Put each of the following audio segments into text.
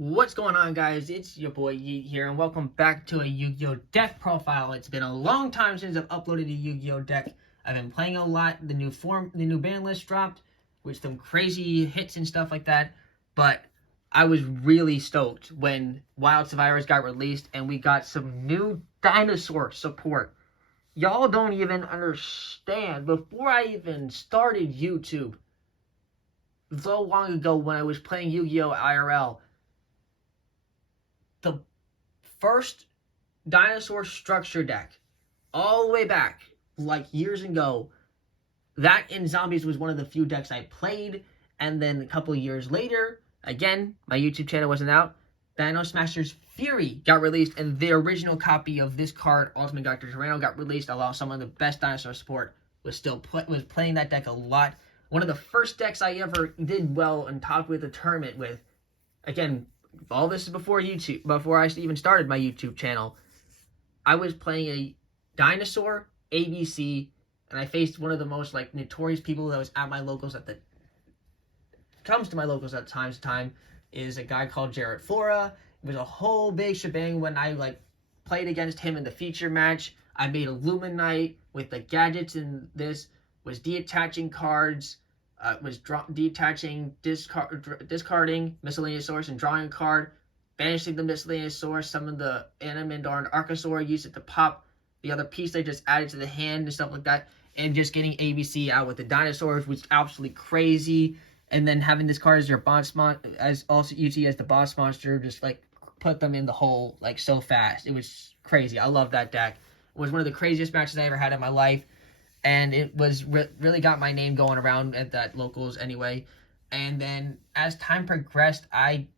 What's going on, guys? It's your boy Yeet here, and welcome back to a Yu-Gi-Oh! Deck profile. It's been a long time since I've uploaded a Yu-Gi-Oh! Deck. I've been playing a lot. The new ban list dropped with some crazy hits and stuff like that. But I was really stoked when Wild Survivors got released and we got some new dinosaur support. Y'all don't even understand. Before I even started YouTube, so long ago when I was playing Yu-Gi-Oh! IRL, the first dinosaur structure deck, all the way back, like years ago, that in Zombies was one of the few decks I played. And then a couple years later, again, my YouTube channel wasn't out, Dino Smashers Fury got released, and the original copy of this card, Ultimate Dr. Tyranno, got released. Along some of the best dinosaur support was playing that deck a lot. One of the first decks I ever did well and topped with a tournament with. Again, all this is before YouTube, before I even started my YouTube channel. I was playing a dinosaur ABC, and I faced one of the most notorious people that was at my locals at the time to time, is a guy called Jarrett Flora. It was a whole big shebang when I played against him in the feature match. I made a Luminite with the gadgets, and this was detaching cards. Was detaching, discarding miscellaneous source and drawing a card, banishing the miscellaneous source. Some of the Animandar and Archosaur used it to pop the other piece they just added to the hand and stuff like that. And just getting ABC out with the dinosaurs was absolutely crazy. And then having this card as your boss as also UT as the boss monster, just put them in the hole so fast. It was crazy. I love that deck. It was one of the craziest matches I ever had in my life. And it was really got my name going around at that locals anyway. And then as time progressed, I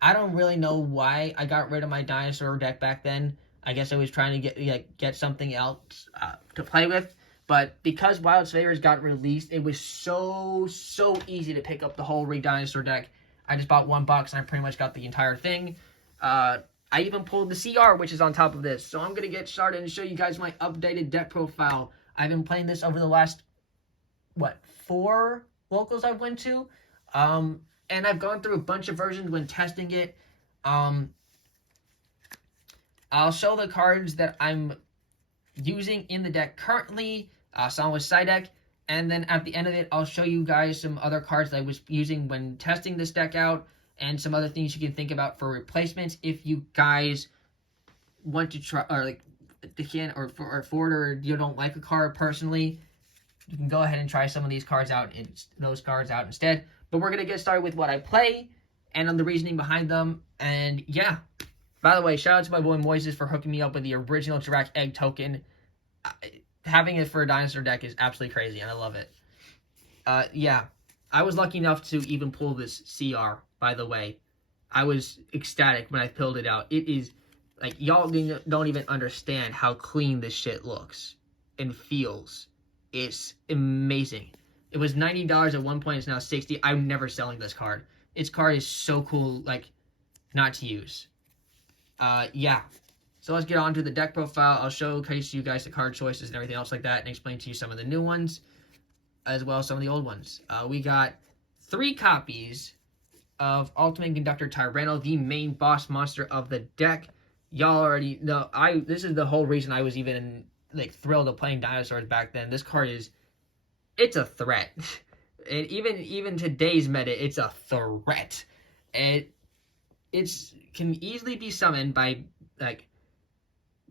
don't really know why I got rid of my dinosaur deck back then. I guess I was trying to get something else to play with. But because Wild Survivors got released, it was so easy to pick up the whole dinosaur deck. I just bought one box and I pretty much got the entire thing. I even pulled the CR, which is on top of this. So I'm going to get started and show you guys my updated deck profile. I've been playing this over the last, 4 locals I've went to. And I've gone through a bunch of versions when testing it. I'll show the cards that I'm using in the deck currently, some with side deck. And then at the end of it, I'll show you guys some other cards that I was using when testing this deck out, and some other things you can think about for replacements if you guys want to try, or or you don't like a card personally. You can go ahead and try some of these cards out, those cards out instead. But we're gonna get started with what I play and on the reasoning behind them. And yeah, by the way, shout out to my boy Moises for hooking me up with the original Dirac Egg token. Having it for a dinosaur deck is absolutely crazy, and I love it. Yeah, I was lucky enough to even pull this CR. By the way, I was ecstatic when I pulled it out. It is y'all don't even understand how clean this shit looks and feels. It's amazing. It was $90 at one point. It's now $60. I'm never selling this card. Its card is so cool, not to use. Yeah. So let's get on to the deck profile. I'll showcase you guys the card choices and everything else like that, and explain to you some of the new ones, as well as some of the old ones. We got 3 copies of Ultimate Conductor Tyranno, the main boss monster of the deck. Y'all already know, this is the whole reason I was even thrilled of playing dinosaurs back then. This card it's a threat. And even today's meta, it's a threat. And it's can easily be summoned by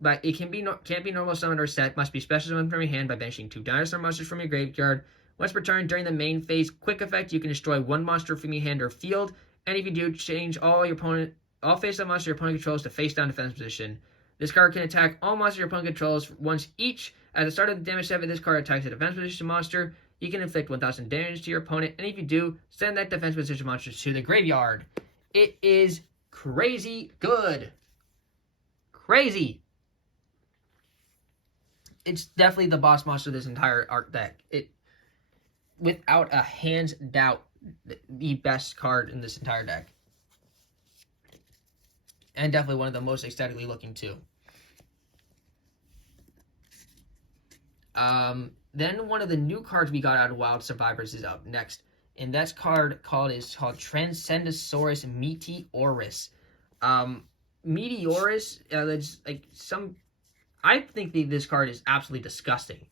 but it can't be normal summoned or set. Must be special summoned from your hand by banishing 2 dinosaur monsters from your graveyard. Once returned during the main phase, quick effect, you can destroy 1 monster from your hand or field, and if you do, change all face-up monsters your opponent controls to face-down defense position. This card can attack all monsters your opponent controls once each. At the start of the damage step, if this card attacks a defense position monster, you can inflict 1,000 damage to your opponent, and if you do, send that defense position monster to the graveyard. It is crazy good. Crazy. It's definitely the boss monster of this entire art deck. Without a hands doubt, the best card in this entire deck. And definitely one of the most aesthetically looking too. Then one of the new cards we got out of Wild Survivors is up next. and that's card called Transcendosaurus Meteorus. Meteorus, that's like some. I think this card is absolutely disgusting.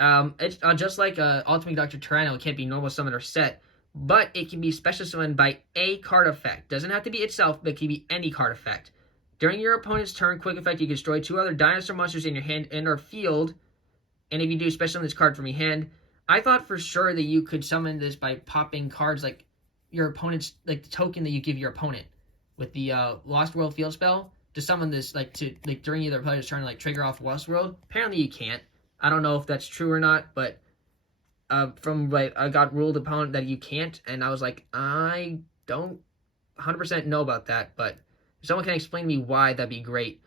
It's just like Ultimate Dr. Tyranno, it can't be normal summon or set, but it can be special summoned by a card effect. Doesn't have to be itself, but it can be any card effect. During your opponent's turn, quick effect, you can destroy 2 other dinosaur monsters in your hand and or field. And if you do, special summon this card from your hand. I thought for sure that you could summon this by popping cards like your opponent's, like the token that you give your opponent with the Lost World field spell to summon this, like to like during either player's turn, like trigger off Lost World. Apparently you can't. I don't know if that's true or not, but from like I got ruled upon that you can't, and I was like, I don't 100% know about that, but if someone can explain to me why, that'd be great.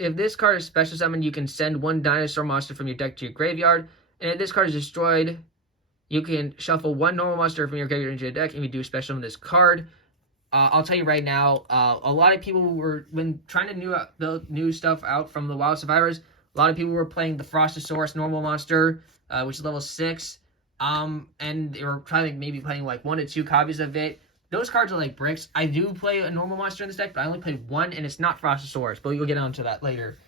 If this card is special summoned, you can send 1 dinosaur monster from your deck to your graveyard, and if this card is destroyed, you can shuffle 1 normal monster from your graveyard into your deck, and you do special summon this card. I'll tell you right now, a lot of people were, when trying to build new stuff out from the Wild Survivors, a lot of people were playing the Frostosaurus normal monster, which is level 6, and they were trying to maybe playing like 1 to 2 copies of it. Those cards are like bricks. I do play a normal monster in this deck, but I only play 1, and it's not Frostosaurus, but you'll get onto that later.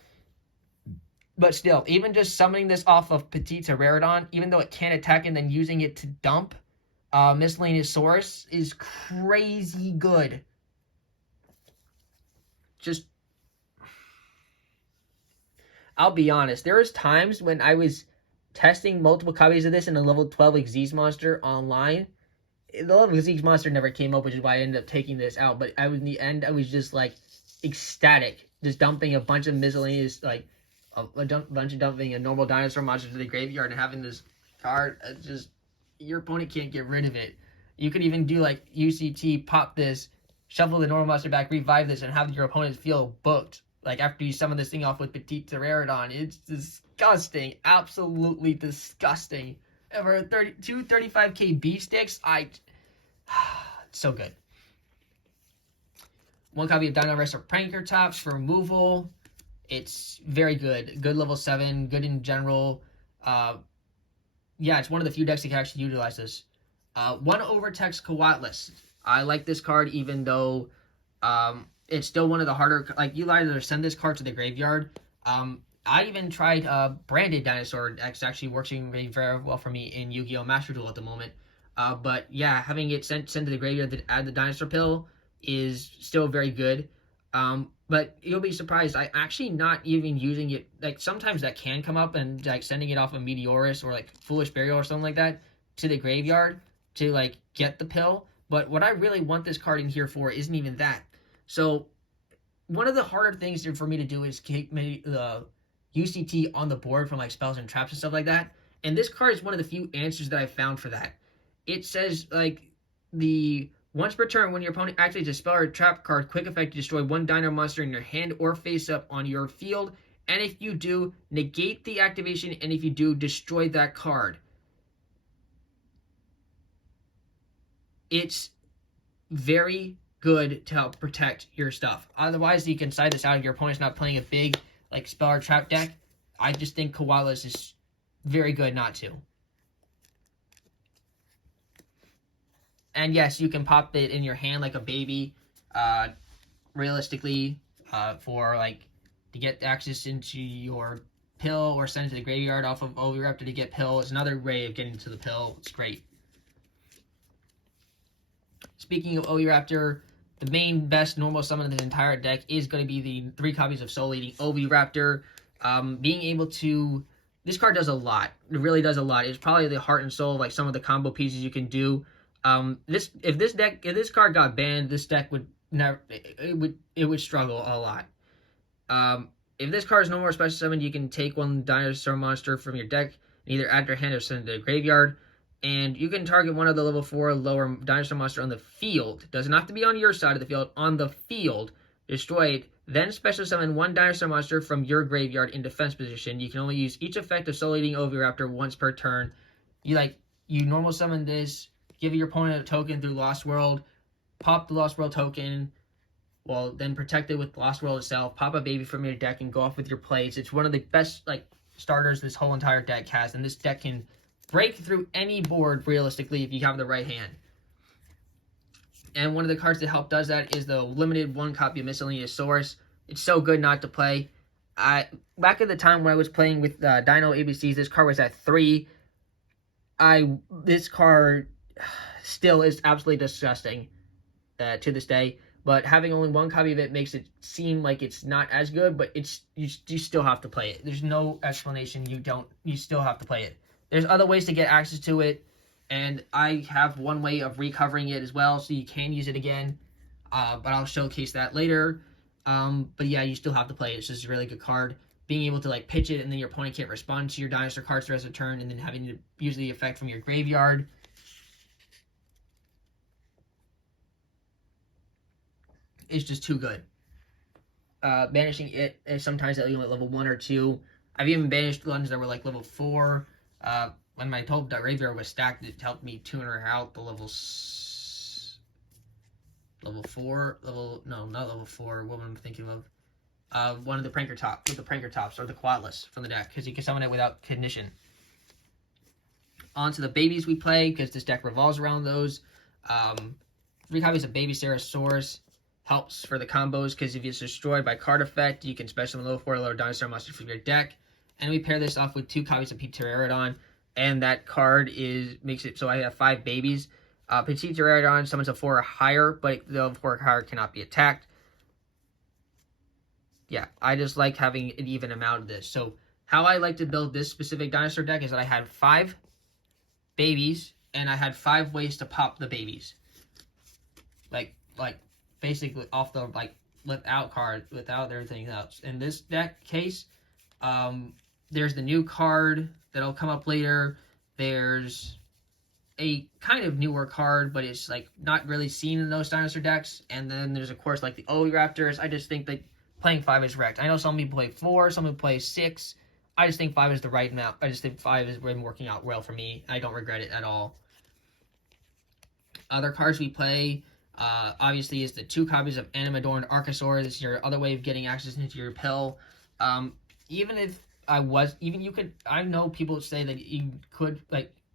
But still, even just summoning this off of Petite Pteranodon, even though it can't attack and then using it to dump Miscellaneous Source is crazy good. Just, I'll be honest, there was times when I was testing multiple copies of this in a level 12 Xyz monster online. The level Xyz monster never came up, which is why I ended up taking this out. But in the end, I was just like ecstatic, just dumping a bunch of miscellaneous, like dumping a normal dinosaur monster to the graveyard and having this card. Just your opponent can't get rid of it. You could even do like UCT, pop this, shuffle the normal monster back, revive this, and have your opponent feel booked. Like after you summon this thing off with Petite Pteranodon. It's disgusting. Absolutely disgusting. For 35k beat sticks, so good. 1 copy of Dino Wrestler Pranker Tops for removal. It's very good. Good level 7, good in general. Yeah, it's one of the few decks that can actually utilize this. 1 Overtext Coatlas. I like this card even though it's still one of the harder, like you either send this card to the graveyard. I even tried branded dinosaur X, actually working very well for me in Yu-Gi-Oh! Master Duel at the moment. But yeah, having it sent to the graveyard to add the dinosaur pill is still very good. But you'll be surprised, I actually not even using it. Like sometimes that can come up, and like sending it off of Meteorus or like Foolish Burial or something like that to the graveyard to like get the pill. But what I really want this card in here for isn't even that. So one of the harder things for me to do is keep the UCT on the board from like spells and traps and stuff like that. And this card is one of the few answers that I found for that. It says like once per turn, when your opponent activates a spell or a trap card, quick effect to destroy 1 dino monster in your hand or face up on your field. And if you do, negate the activation, and if you do, destroy that card. It's very good to help protect your stuff. Otherwise, you can side this out if your opponent's not playing a big like spell or trap deck. I just think Koalas is very good not to. And yes, you can pop it in your hand like a baby, realistically, for like to get access into your pill or send it to the graveyard off of Oviraptor to get pill. It's another way of getting to the pill. It's great. Speaking of Oviraptor, the main best normal summon in this entire deck is going to be the 3 copies of Soul Eating Oviraptor. Being able to, this card does a lot. It really does a lot. It's probably the heart and soul of like some of the combo pieces you can do. If this card got banned, this deck would never, it would struggle a lot. If this card is no more special summoned, you can take 1 dinosaur monster from your deck and either add to your hand or send it to the graveyard. And you can target one of the level 4 lower dinosaur monster on the field. Doesn't have to be on your side of the field. On the field, destroy it. Then special summon 1 dinosaur monster from your graveyard in defense position. You can only use each effect of Soul Eating Oviraptor once per turn. You normal summon this, give your opponent a token through Lost World, pop the Lost World token, well, then protect it with Lost World itself, pop a baby from your deck, and go off with your plays. It's one of the best like starters this whole entire deck has, and this deck can break through any board realistically if you have the right hand. And one of the cards that help does that is the limited 1 copy of Miscellaneous Source. It's so good not to play. Back at the time when I was playing with Dino ABCs, this card was at 3. This card still is absolutely disgusting to this day. But having only 1 copy of it makes it seem like it's not as good, but you still have to play it. There's no explanation. You still have to play it. There's other ways to get access to it, and I have one way of recovering it as well, so you can use it again. But I'll showcase that later. But yeah, you still have to play it. It's just a really good card. Being able to like pitch it, and then your opponent can't respond to your dinosaur cards the rest of the turn, and then having to use the effect from your graveyard. Is just too good. Banishing it is sometimes at level 1 or 2. I've even banished ones that were like level 4. When my total graveyard was stacked, it helped me tune her out the level 4. No, not level 4. What am I thinking of? One of the pranker tops or the quadless from the deck, because you can summon it without condition. On to the babies we play, because this deck revolves around those. 3 copies of Baby Stegosaurus. Helps for the combos, because if it's destroyed by card effect, you can special summon level 4 lower dinosaur monster from your deck. And we pair this off with 2 copies of Pterodon, and that card makes it so I have 5 babies. Petite Pterodon summons a 4 or higher, but the 4 or higher cannot be attacked. Yeah, I just like having an even amount of this. So how I like to build this specific dinosaur deck is that I had 5 babies, and I had 5 ways to pop the babies. Like basically off the without everything else. In this deck case, there's the new card that'll come up later. There's a kind of newer card, but it's like not really seen in those dinosaur decks. And then there's of course like the Oviraptors. I just think that playing 5 is wrecked. I know some people play 4, some people play 6. I just think 5 is the right amount. I just think 5 has been working out well for me. I don't regret it at all. Other cards we play, obviously, is the 2 copies of Animadorn Archosaur. This is your other way of getting access into your pill. I know people say that you could,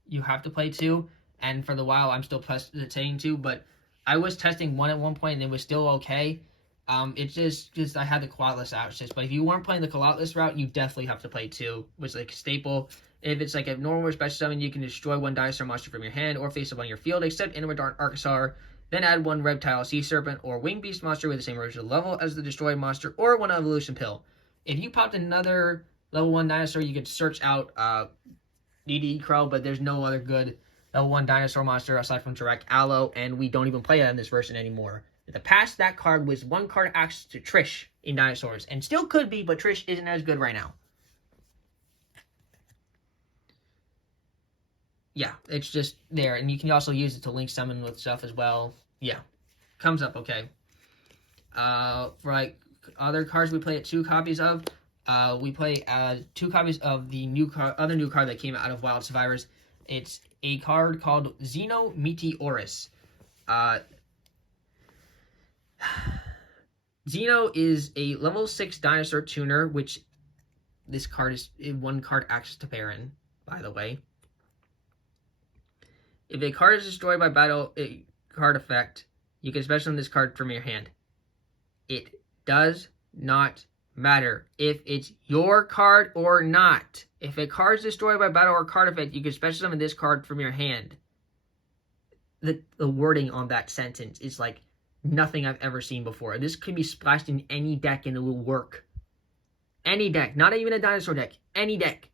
you have to play 2, and for the while I'm still saying 2, but I was testing 1 at one point and it was still okay. It's just I had the quadless out, but if you weren't playing the quadless route, you definitely have to play 2, which is like a staple. If it's like a normal or special summon, you can destroy 1 dinosaur monster from your hand or face up on your field, except Animadorn Archosaur. Then add 1 reptile, sea serpent, or winged beast monster with the same original level as the destroyed monster, or 1 evolution pill. If you popped another level 1 dinosaur, you could search out DD Crow, but there's no other good level 1 dinosaur monster aside from Direct Aloe, and we don't even play that in this version anymore. In the past, that card was 1 card access to Trish in Dinosaurs, and still could be, but Trish isn't as good right now. Yeah, it's just there, and you can also use it to link summon with stuff as well. Yeah, comes up okay. For like other cards we play 2 copies of, we play 2 copies of the other new card that came out of Wild Survivors. It's a card called Xeno Meteorus. Xeno is a level 6 dinosaur tuner, which this card is 1 card access to Baron, by the way. If a card is destroyed by battle card effect, you can special summon this card from your hand. It does not matter if it's your card or not. If a card is destroyed by battle or card effect, you can special summon this card from your hand. The wording on that sentence is like nothing I've ever seen before. This can be splashed in any deck and it will work. Any deck, not even a dinosaur deck, any deck.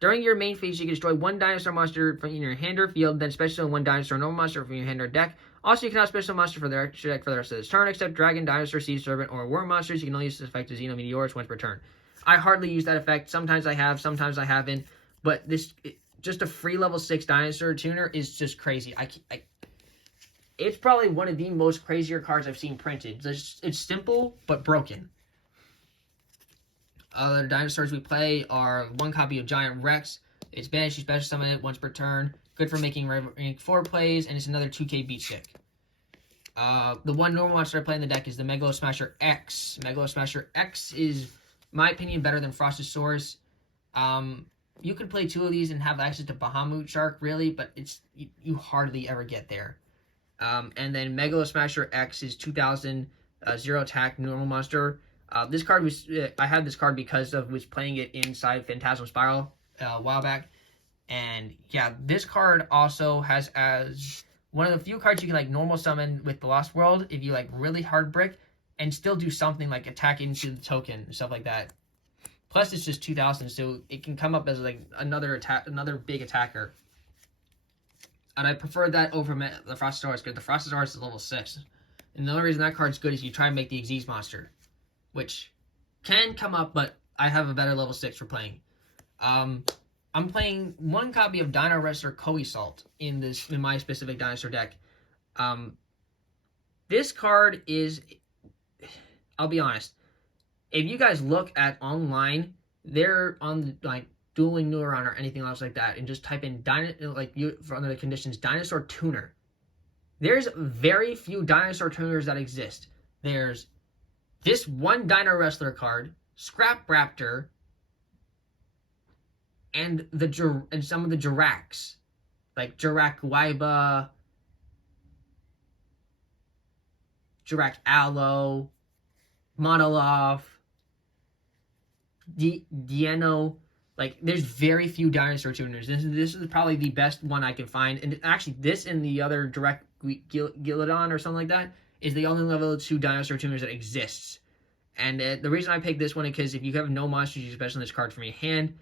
During your main phase, you can destroy 1 dinosaur monster from your hand or field, then special summon 1 dinosaur normal monster from your hand or deck. Also, you cannot special summon monster for the extra deck for the rest of this turn, except dragon, dinosaur, sea serpent, or worm monsters. You can only use this effect as Xeno Meteorus once per turn. I hardly use that effect. Sometimes I have, sometimes I haven't. But just a free level 6 dinosaur tuner is just crazy. It's probably one of the most crazier cards I've seen printed. It's simple, but broken. Other dinosaurs we play are 1 copy of Giant Rex. It's banished, you special summon it once per turn. Good for making rank 4 plays, and it's another 2k beat stick. The 1 normal monster I play in the deck is the Megalo Smasher X. Megalo Smasher X is, in my opinion, better than Frostosaurus. You could play 2 of these and have access to Bahamut Shark, really, but you hardly ever get there. And then Megalo Smasher X is 2000, 0 attack, normal monster. This card was I had this card because of was playing it inside Phantasmal Spiral a while back, and yeah, this card also has as one of the few cards you can like normal summon with the Lost World if you like really hard brick and still do something like attack into the token and stuff like that. Plus, it's just 2000, so it can come up as like another big attacker. And I prefer that over the Frostosaurus because the Frostosaurus is level 6. And the only reason that card's good is you try and make the Xyz monster, which can come up, but I have a better level 6 for playing. I'm playing one copy of Dino Wrestler Co-Assault in my specific dinosaur deck. This card is, I'll be honest, if you guys look at online, they're on like Dueling Neuron or anything else like that, and just type in for under the conditions dinosaur tuner. There's very few dinosaur tuners that exist. There's this one Dino Wrestler card, Scrap Raptor, and some of the Jiracs, like Jirac Waiba, Jirac Aloe, Monoloth, Xeno. Like, there's very few dinosaur tuners. This is probably the best one I can find. And actually, this and the other Direct Gilodon or something like that is the only level 2 dinosaur tuners that exists. And the reason I picked this one is because if you have no monsters, you special this card from your hand.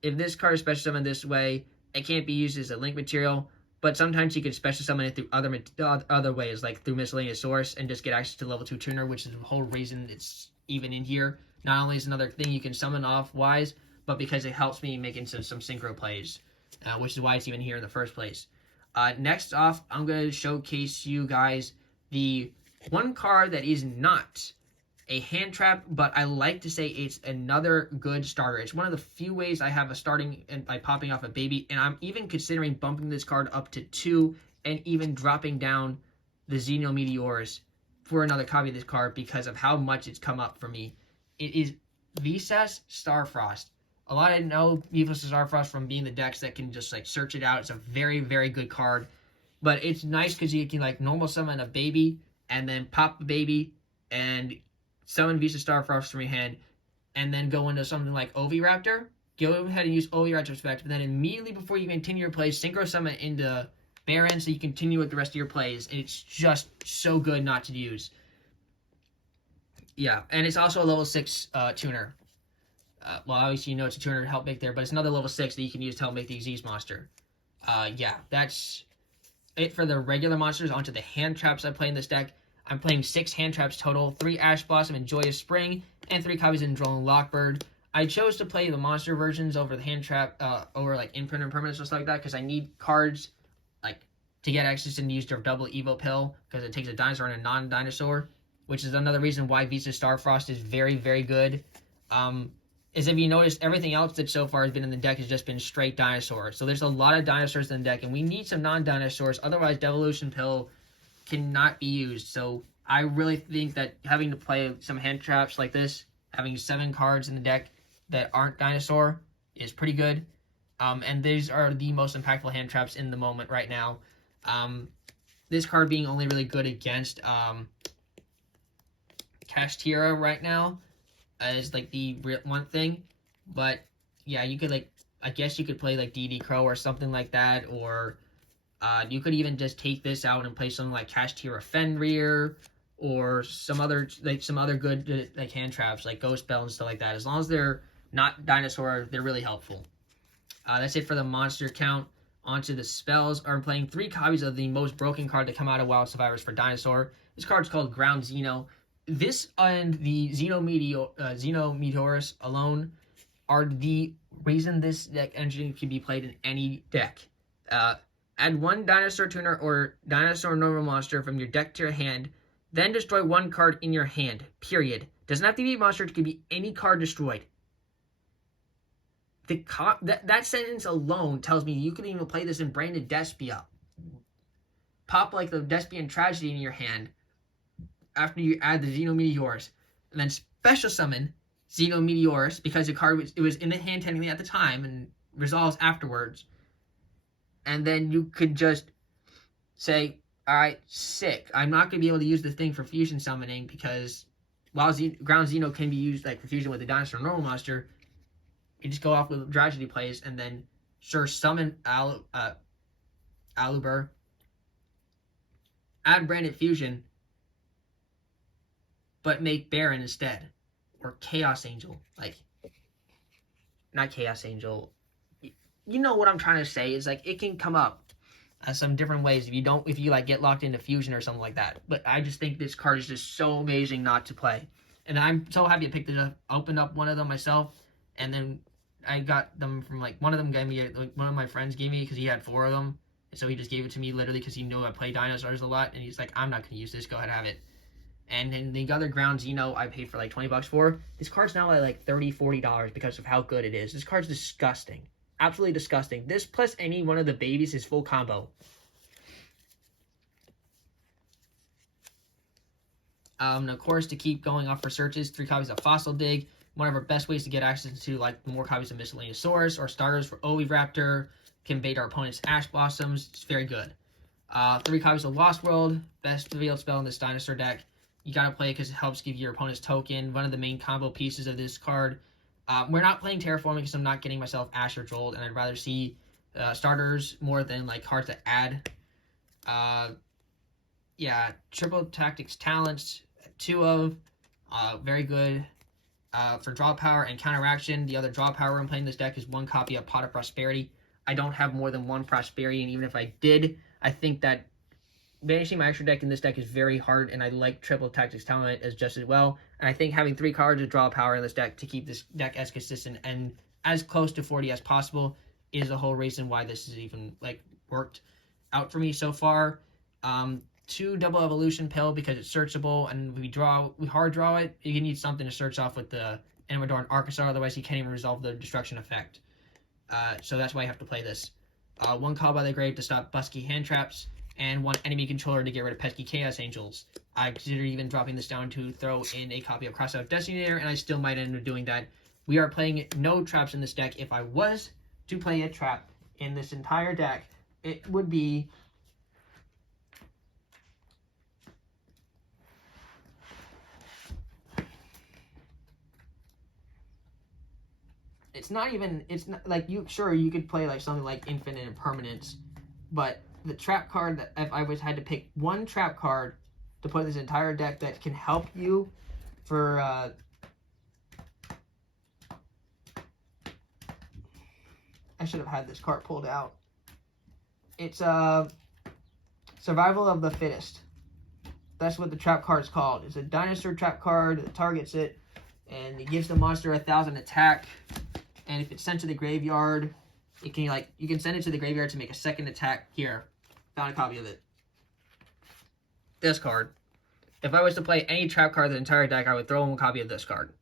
If this card is special summoned this way, it can't be used as a link material. But sometimes you can special summon it through other ways, like through Miscellaneous Source, and just get access to level 2 tuner, which is the whole reason it's even in here. Not only is another thing you can summon off-wise, but because it helps me making some synchro plays, which is why it's even here in the first place. Next off, I'm going to showcase you guys the one card that is not a hand trap, but I like to say it's another good starter. It's one of the few ways I have a starting and by popping off a baby, and I'm even considering bumping this card up to 2 and even dropping down the Xeno Meteorus for another copy of this card because of how much it's come up for me. It is Visas Starfrost. A lot of know Visas Starfrost from being the decks that can just like search it out. It's a very, very good card. But it's nice because you can like normal summon a baby and then pop a baby and summon Visas Starfrost from your hand and then go into something like Oviraptor. Go ahead and use Oviraptor's effect, but then immediately before you continue your plays, synchro summon into Baron so you continue with the rest of your plays. And it's just so good not to use. Yeah, and it's also a level 6 tuner. Well, obviously, you know it's a tuner to help make there, but it's another level 6 that you can use to help make the Xyz monster. Yeah, that's it for the regular monsters. Onto the hand traps I play in this deck. I'm playing 6 hand traps total, 3 Ash Blossom and Joyous Spring, and 3 copies of Drone Lockbird. I chose to play the monster versions over the hand trap, over like Imprint and Permanence and stuff like that, because I need cards like to get access and use their double Evo Pill, because it takes a dinosaur and a non-dinosaur, which is another reason why Visas Starfrost is very, very good. Is if you notice, everything else that so far has been in the deck has just been straight dinosaur. So there's a lot of dinosaurs in the deck, and we need some non-dinosaurs. Otherwise, Devolution Pill cannot be used. So I really think that having to play some hand traps like this, having 7 cards in the deck that aren't dinosaur, is pretty good. And these are the most impactful hand traps in the moment right now. This card being only really good against Kashtira right now is like the one thing, but yeah, you could like, I guess you could play like DD Crow or something like that, or you could even just take this out and play something like Kashtira Fenrir or some other good like hand traps like Ghost Bell and stuff like that. As long as they're not dinosaur, they're really helpful. That's it for the monster count. Onto the spells. I'm playing 3 copies of the most broken card to come out of Wild Survivors for dinosaur. This card's called Ground Xeno. This and the Xeno Meteorus alone are the reason this deck engine can be played in any deck. Add 1 dinosaur tuner or dinosaur normal monster from your deck to your hand, then destroy 1 card in your hand, period. Doesn't have to be a monster, it can be any card destroyed. That sentence alone tells me you can even play this in Branded Despia. Pop like the Despian Tragedy in your hand after you add the Xeno Meteorus, and then special summon Xeno Meteorus because the card was in the hand technically at the time, and resolves afterwards. And then you could just say, alright, sick. I'm not going to be able to use this thing for fusion summoning because while Ground Xeno can be used like for fusion with the dinosaur normal monster, you just go off with Tragedy plays and then sure summon Aluber, add Branded Fusion, but make Baron instead. Or Chaos Angel. Like, not Chaos Angel. You know what I'm trying to say. Is like, it can come up some different ways if you like get locked into fusion or something like that. But I just think this card is just so amazing not to play. And I'm so happy I picked it up, opened up one of them myself, and then I got them from like one of them gave me one of my friends gave me because he had 4 of them, and so he just gave it to me literally because he knew I play dinosaurs a lot, and he's like, I'm not gonna use this, go ahead and have it. And then the other Ground Xeno I paid for like $20 for. This card's now at like $30-$40 because of how good it is. This card's disgusting. Absolutely disgusting. This plus any one of the babies is full combo. Of course, to keep going off for searches, 3 copies of Fossil Dig. One of our best ways to get access to like more copies of Miscellaneousaurus or starters for Oviraptor. Can bait our opponent's Ash Blossoms. It's very good. 3 copies of Lost World. Best revealed spell in this dinosaur deck. You gotta play it because it helps give your opponent's token. One of the main combo pieces of this card. We're not playing Terraforming because I'm not getting myself Ash or Jolt, and I'd rather see starters more than like cards that add. Yeah, Triple Tactics Talents, 2 of. Very good for draw power and counteraction. The other draw power I'm playing this deck is 1 copy of Pot of Prosperity. I don't have more than 1 Prosperity, and even if I did, I think that banishing my extra deck in this deck is very hard, and I like Triple Tactics Talent as just as well. And I think having 3 cards of draw power in this deck to keep this deck as consistent and as close to 40 as possible is the whole reason why this has even like worked out for me so far. 2 Double Evolution Pill because it's searchable, and we hard draw it. You need something to search off with the Animador and Archosaur, otherwise you can't even resolve the destruction effect. So that's why you have to play this. 1 Call by the Grave to stop Busky hand traps, and 1 enemy controller to get rid of pesky Chaos Angels. I considered even dropping this down to throw in a copy of Crossout Destinator, and I still might end up doing that. We are playing no traps in this deck. If I was to play a trap in this entire deck, it would be it's not like you could play like something like Infinite Impermanence, but the trap card that if I had to pick 1 trap card to put in this entire deck that can help you for I should have had this card pulled out. It's Survival of the Fittest. That's what the trap card is called. It's a dinosaur trap card that targets it, and it gives the monster 1,000 attack. And if it's sent to the graveyard, it can you can send it to the graveyard to make a 2nd attack. Here, found a copy of it. This card. If I was to play any trap card in the entire deck, I would throw in 1 copy of this card.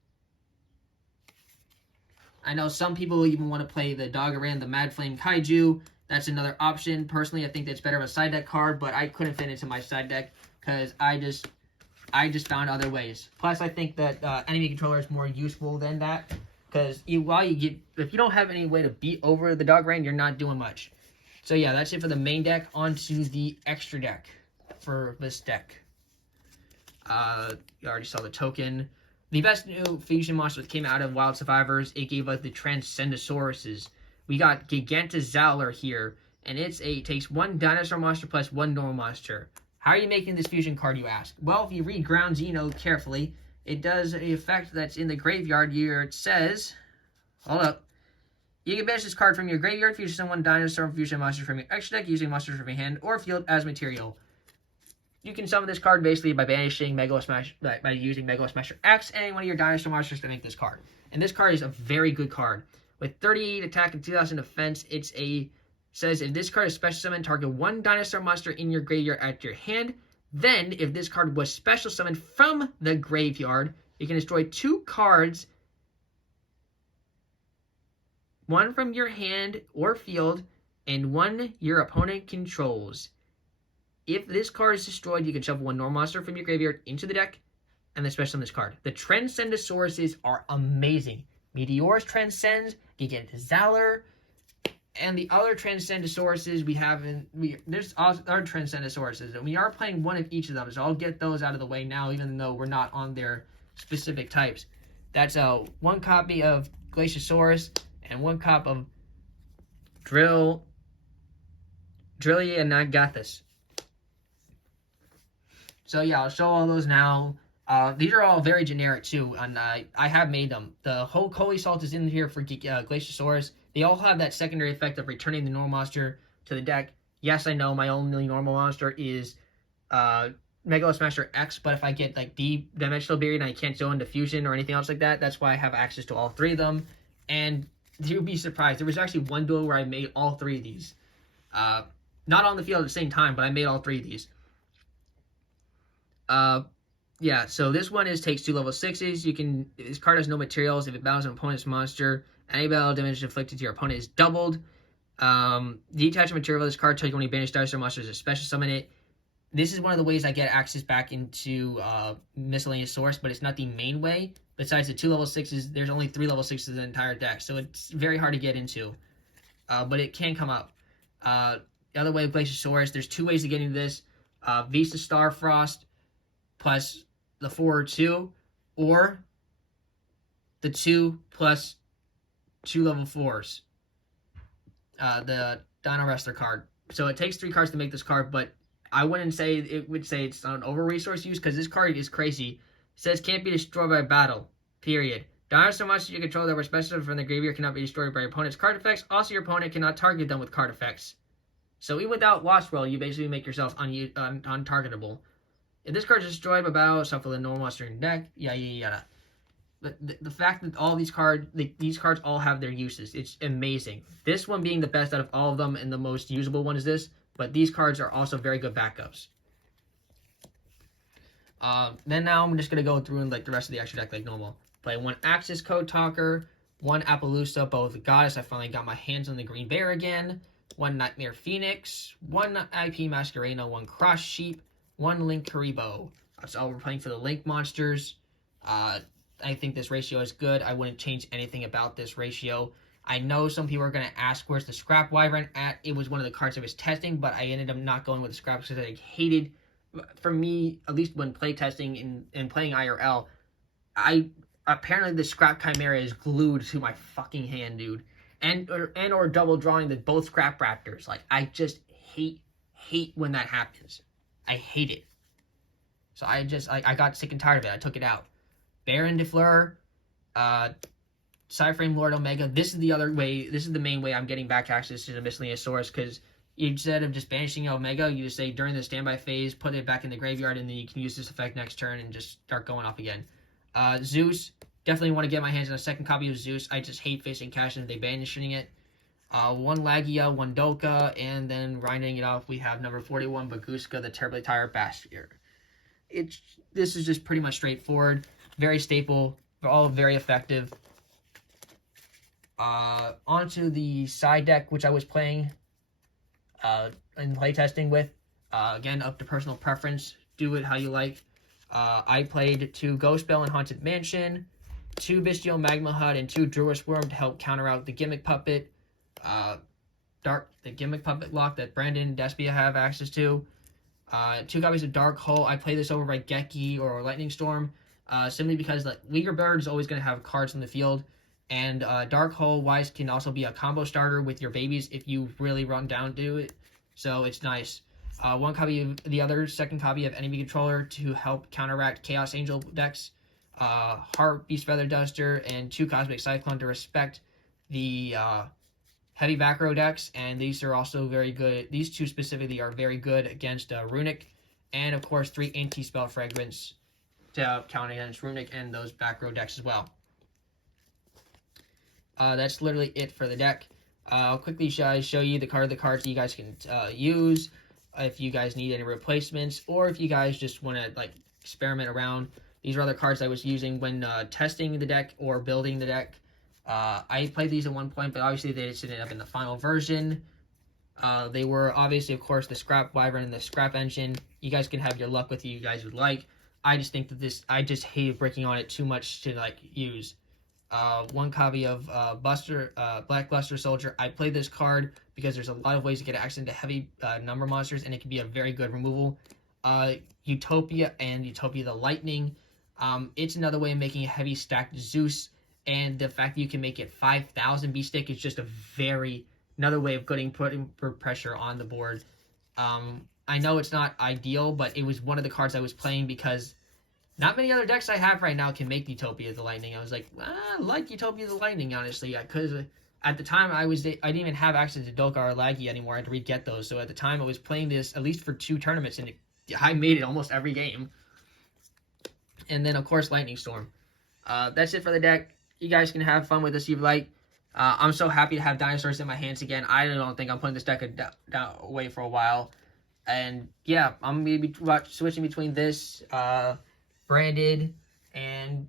I know some people even want to play the Doggeran, the Mad Flame Kaiju. That's another option. Personally, I think that's better of a side deck card, but I couldn't fit into my side deck because I just found other ways. Plus, I think that enemy controller is more useful than that. Because if you don't have any way to beat over the Doggeran, you're not doing much. So yeah, that's it for the main deck. On to the extra deck for this deck. You already saw the token. The best new fusion monster that came out of Wild Survivors, it gave us the Transcendosauruses. We got Gigantozauler here, and it takes 1 dinosaur monster plus 1 normal monster. How are you making this fusion card, you ask? Well, if you read Ground Xeno carefully, it does the effect that's in the graveyard here. It says, hold up. You can banish this card from your graveyard, fusion 1 dinosaur fusion monster from your extra deck using monsters from your hand or field as material. You can summon this card basically by banishing by using Megalo Smasher X and one of your dinosaur monsters to make this card. And this card is a very good card. With 38 attack and 2000 defense, says if this card is special summoned, target 1 dinosaur monster in your graveyard at your hand. Then, if this card was special summoned from the graveyard, you can destroy 2 cards, 1 from your hand or field, and 1 your opponent controls. If this card is destroyed, you can shuffle 1 normal monster from your graveyard into the deck, and then special summon this card. The Transcendosauruses are amazing. Meteorus transcends, Gigantozauler, And the other Transcendosauruses there's other Transcendosauruses, and we are playing one of each of them, so I'll get those out of the way now, even though we're not on their specific types. That's one copy of Glaciosaurus and one copy of Drillionagathus. So yeah, I'll show all those now. These are all very generic too, and I have made them. The whole Coelusalt is in here for Glaciosaurus. They all have that secondary effect of returning the normal monster to the deck. Yes, I know my only normal monster is Megalosmasher X, but if I get like the Dimensional Beard and I can't go into Fusion or anything else like that, that's why I have access to all three of them. And you'd be surprised, there was actually one duel where I made all three of these. Not on the field at the same time, but I made all three of these. Yeah, so this one takes 2 level 6s. This card has no materials. If it battles an opponent's monster, any battle damage inflicted to your opponent is doubled. The attachment material of this card tells you when you banish dinosaur monsters, a special summon it. This is one of the ways I get access back into Miscellaneous Source, but it's not the main way. Besides the 2 level 6s, there's only 3 level 6s in the entire deck, so it's very hard to get into. But it can come up. The other way with Glaciosaurus, there's 2 ways to get into this. Vista Starfrost plus the 4 or 2, or the 2 plus 2 level 4s. The Dino Wrestler card. So it takes 3 cards to make this card, but I wouldn't say it's an over-resource use, because this card is crazy. It says can't be destroyed by battle, period. Dinosaur monsters you control that were special from the graveyard cannot be destroyed by your opponent's card effects. Also, your opponent cannot target them with card effects. So even without Lost World, you basically make yourself untargetable. If this card is destroyed by battle, shuffle the normal monster in your deck, yada. The fact that all these cards all have their uses, it's amazing. This one being the best out of all of them and the most usable one is this, but these cards are also very good backups. Then now I'm just going to go through and like the rest of the extra deck like normal. Play 1 Axis Code Talker, 1 Appaloosa, both Goddess. I finally got my hands on the Green Bear again. 1 Nightmare Phoenix, 1 IP Masquerena, 1 Cross Sheep, 1 Link Karibo. That's all we're playing for the Link monsters. I think this ratio is good. I wouldn't change anything about this ratio. I know some people are going to ask where's the Scrap Wyvern at. It was one of the cards I was testing, but I ended up not going with the Scrap because I hated, for me, at least when playtesting and playing IRL, apparently the Scrap Chimera is glued to my fucking hand, dude. Or double drawing the both Scrap Raptors. Like, I just hate when that happens. I hate it. So I got sick and tired of it. I took it out. Baron DeFleur, Cyframe Lord Omega. This is the other way. This is the main way I'm getting back access to the Miscellaneous Source, because instead of just banishing Omega, you just say during the standby phase, put it back in the graveyard, and then you can use this effect next turn and just start going off again. Zeus, definitely want to get my hands on a second copy of Zeus. I just hate facing cash and they banishing it. 1 Lagia, 1 Dolka, and then rounding it off, we have number 41, Baguska, the Terribly Tired Bastier. This is just pretty much straightforward, very staple, all very effective. Onto the side deck, which I was playing and playtesting with. Again, up to personal preference. Do it how you like. I played 2 Ghost Spell and Haunted Mansion, 2 Bestial Magma Hut, and 2 Druid Worm to help counter out the Gimmick Puppet. The Gimmick Puppet lock that Brandon and Despia have access to. 2 copies of Dark Hole. I play this over by Geki or Lightning Storm, simply because like Leaguer Bird is always going to have cards in the field, and Dark Hole wise can also be a combo starter with your babies if you really run down to it. So it's nice. 1 copy of the second copy of Enemy Controller to help counteract Chaos Angel decks. Heart Beast Feather Duster, and 2 Cosmic Cyclone to respect the heavy back row decks, and these are also very good. These 2 specifically are very good against Runic, and of course 3 Anti-Spell Fragments to count against Runic and those back row decks as well. That's literally it for the deck. I'll quickly show you the cards that you guys can use if you guys need any replacements, or if you guys just want to like experiment around. These are other cards I was using when testing the deck or building the deck. I played these at one point, but obviously they didn't end up in the final version. They were obviously, of course, the Scrap Wyvern and the Scrap Engine. You guys can have your luck with you guys would like. I just think that I just hate breaking on it too much to like use. one copy of Black Luster Soldier. I played this card because there's a lot of ways to get access to heavy number monsters, and it can be a very good removal. Utopia and Utopia the Lightning. It's another way of making a heavy stacked Zeus, and the fact that you can make it 5,000 B-Stick is just another way of putting pressure on the board. I know it's not ideal, but it was one of the cards I was playing because not many other decks I have right now can make Utopia the Lightning. I was like, I like Utopia the Lightning, honestly. Because at the time, I didn't even have access to Dokka or Laggy anymore. I had to re-get those. So at the time, I was playing this at least for 2 tournaments, and I made it almost every game. And then, of course, Lightning Storm. That's it for the deck. You guys can have fun with this if you like. I'm so happy to have dinosaurs in my hands again. I don't think I'm putting this deck away for a while. And yeah, I'm going to be switching between this, Branded, and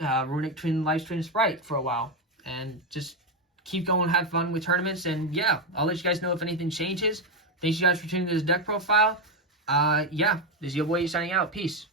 Runic Twin Life Twin Sprite for a while. And just keep going, have fun with tournaments. And yeah, I'll let you guys know if anything changes. Thanks you guys for tuning to this deck profile. Yeah, this is your boy signing out. Peace.